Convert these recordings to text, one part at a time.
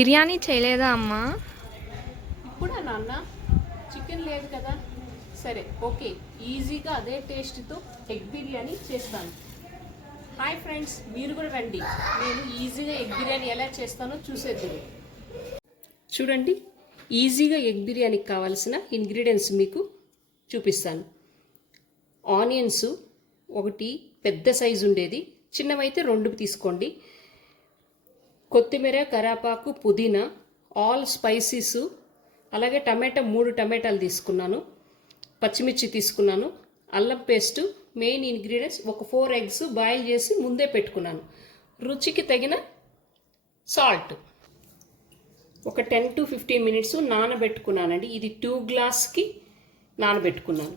బిర్యానీ చేయలేదా అమ్మా? ఇప్పుడా నాన్న? చికెన్ లేదు కదా. సరే ఓకే. ఈజీగా అదే టేస్ట్తో ఎగ్ బిర్యానీ చేస్తాను. హాయ్ ఫ్రెండ్స్ మీరు కూడా రండి. నేను ఈజీగా ఎగ్ బిర్యానీ ఎలా చేస్తానో చూసేద్దురు చూడండి ఈజీగా ఎగ్ బిర్యానీకి కావాల్సిన ఇంగ్రీడియంట్స్ మీకు చూపిస్తాను. ఆనియన్స్ ఒకటి పెద్ద సైజు ఉండేది. చిన్నవైతే రెండు తీసుకోండి. కొత్తిమీర కరాపాకు పుదీనా ఆల్ స్పైసీస్ అలాగే టమాటా మూడు టమాటాలు తీసుకున్నాను పచ్చిమిర్చి తీసుకున్నాను అల్లం పేస్ట్ మెయిన్ ఇంగ్రీడియంట్స్ ఒక ఫోర్ ఎగ్స్ బాయిల్ చేసి ముందే పెట్టుకున్నాను. రుచికి తగిన సాల్ట్. ఒక టెన్ టు ఫిఫ్టీన్ మినిట్స్ నానబెట్టుకున్నానండి. ఇది టూ గ్లాస్కి నానబెట్టుకున్నాను.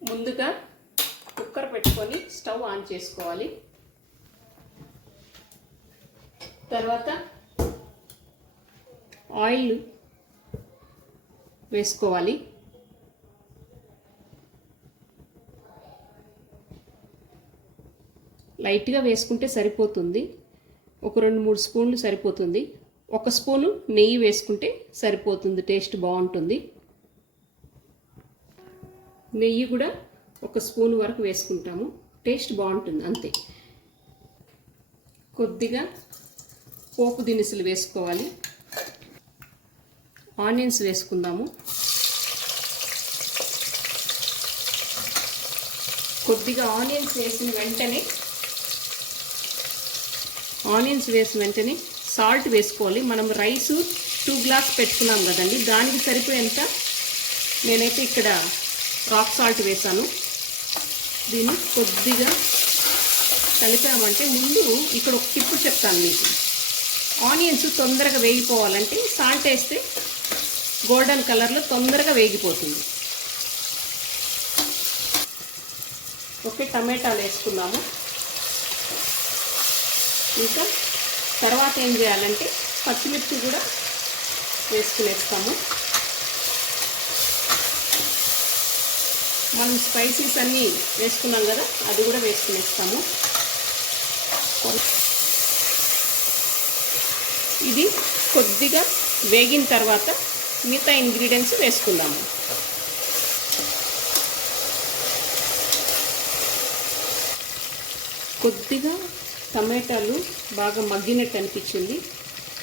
ముందుగా కుక్కర్ పెట్టుకొని స్టవ్ ఆన్ చేసుకోవాలి. తర్వాత ఆయిల్ వేసుకోవాలి. లైట్గా వేసుకుంటే సరిపోతుంది. ఒక రెండు మూడు స్పూన్లు సరిపోతుంది. ఒక స్పూను నెయ్యి వేసుకుంటే సరిపోతుంది. టేస్ట్ బాగుంటుంది. నెయ్యి కూడా ఒక స్పూన్ వరకు వేసుకుంటాము. టేస్ట్ బాగుంటుంది అంతే. కొద్దిగా పోపు దినుసులు వేసుకోవాలి. ఆనియన్స్ వేసుకుందాము. కొద్దిగా ఆనియన్స్ వేసిన వెంటనే ఆనియన్స్ వేసిన వెంటనే సాల్ట్ వేసుకోవాలి. మనం రైస్ టూ గ్లాస్ పెట్టుకున్నాం కదండి దానికి సరిపోయేంత నేనైతే ఇక్కడ రాక్ సాల్ట్ వేసాను. దీన్ని కొద్దిగా కలిపామంటే ముందు ఇక్కడ ఒక టిప్పు చెప్తాను మీకు. ఆనియన్స్ తొందరగా వేగిపోవాలంటే సాల్ట్ వేస్తే గోల్డెన్ కలర్లో తొందరగా వేగిపోతుంది. ఓకే టమాటాలు వేసుకున్నాము. ఇంకా తర్వాత ఏం చేయాలంటే పచ్చిమిర్చి కూడా వేసుకునేస్తాము. మనం స్పైసీస్ అన్నీ వేసుకున్నాం కదా అది కూడా వేసుకునేస్తాము. ఇది కొద్దిగా వేగిన తర్వాత మిగతా ఇంగ్రీడియంట్స్ వేసుకుందాము. కొద్దిగా టమాటాలు బాగా మగ్గినట్టు అనిపించింది.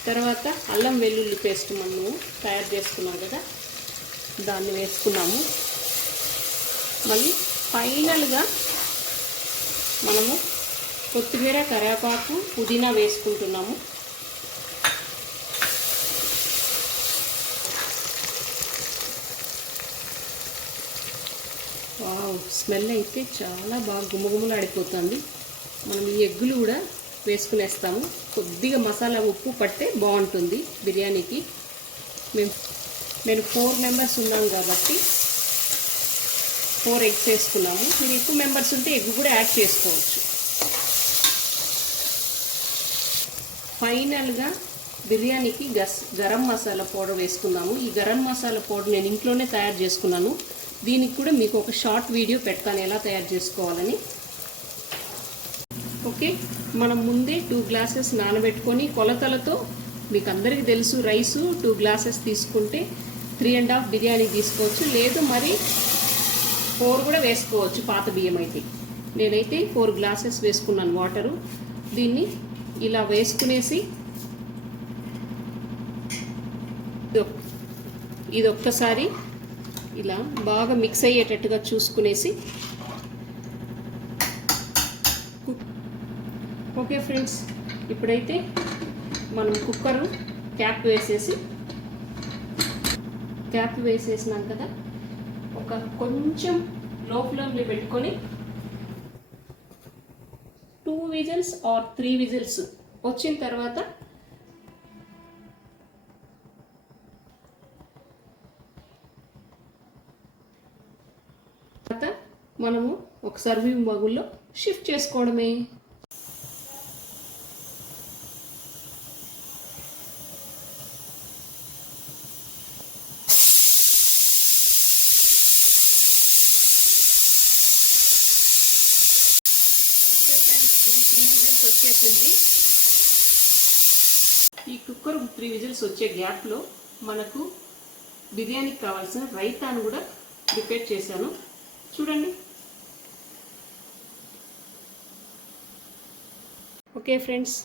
తర్వాత అల్లం వెల్లుల్లి పేస్ట్ మనము తయారు చేసుకున్నాం కదా దాన్ని వేసుకున్నాము. మళ్ళీ ఫైనల్గా మనము కొత్తిమీర కరివేపాకు పుదీనా వేసుకుంటున్నాము. స్మెల్ అయితే చాలా బాగా గుమగుమలాడిపోతుంది. మనం ఈ ఎగ్గులు కూడా వేసుకునేస్తాము. కొద్దిగా మసాలా ఉప్పు పట్టే బాగుంటుంది బిర్యానీకి. మేము నేను ఫోర్ మెంబర్స్ ఉన్నాం కాబట్టి ఫోర్ ఎగ్స్ వేసుకున్నాము. మీరు ఎక్కువ మెంబర్స్ ఉంటే ఎగ్ కూడా యాడ్ చేసుకోవచ్చు. ఫైనల్గా బిర్యానీకి గస్ గరం మసాలా పౌడర్ వేసుకున్నాము. ఈ గరం మసాలా పౌడర్ నేను ఇంట్లోనే తయారు చేసుకున్నాను. దీనికి కూడా మీకు ఒక షార్ట్ వీడియో పెడతాను ఎలా తయారు చేసుకోవాలని. ఓకే? మనం ముందే టూ గ్లాసెస్ నానబెట్టుకొని కొలతలతో మీకు అందరికీ తెలుసు రైసు టూ గ్లాసెస్ తీసుకుంటే త్రీ అండ్ హాఫ్ బిర్యానీ తీసుకోవచ్చు. లేదు మరి ఫోర్ కూడా వేసుకోవచ్చు పాత బియ్యం అయితే. నేనైతే ఫోర్ గ్లాసెస్ వేసుకున్నాను వాటరు. దీన్ని ఇలా వేసుకునేసి ఇది ఒక్కసారి ఇలా బాగా మిక్స్ అయ్యేటట్టుగా చూసుకునేసి. ఓకే ఫ్రెండ్స్ ఇప్పుడైతే మనం కుక్కరు క్యాప్ వేసేసి క్యాప్ వేసేసినాం కదా ఒక కొంచెం లో ఫ్లేమ్లో పెట్టుకొని two whistles or three whistles వచ్చిన తర్వాత తర్వాత మనము ఒక సర్వింగ్ బగుల్లో షిఫ్ట్ చేసుకోవడమే. ఓకే ఫ్రెండ్స్ ఇది త్రీ విజిల్స్ వచ్చేసింది. ఈ కుక్కర్ త్రీ విజిల్స్ వచ్చే గ్యాప్లో మనకు బిర్యానీకి కావాల్సిన రైతాను కూడా ప్రిపేర్ చేశాను. చూడండి. ఓకే ఫ్రెండ్స్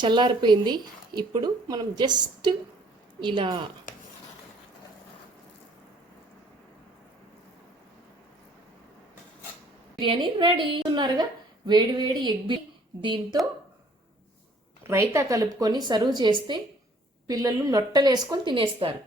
చల్లారిపోయింది. ఇప్పుడు మనం జస్ట్ ఇలా బిర్యానీ రెడీ ఉన్నారుగా. వేడి వేడి ఎగ్ బిర్యానీ దీంతో రైతా కలుపుకొని సర్వ్ చేస్తే పిల్లలు లొట్టలేసుకొని తినేస్తారు.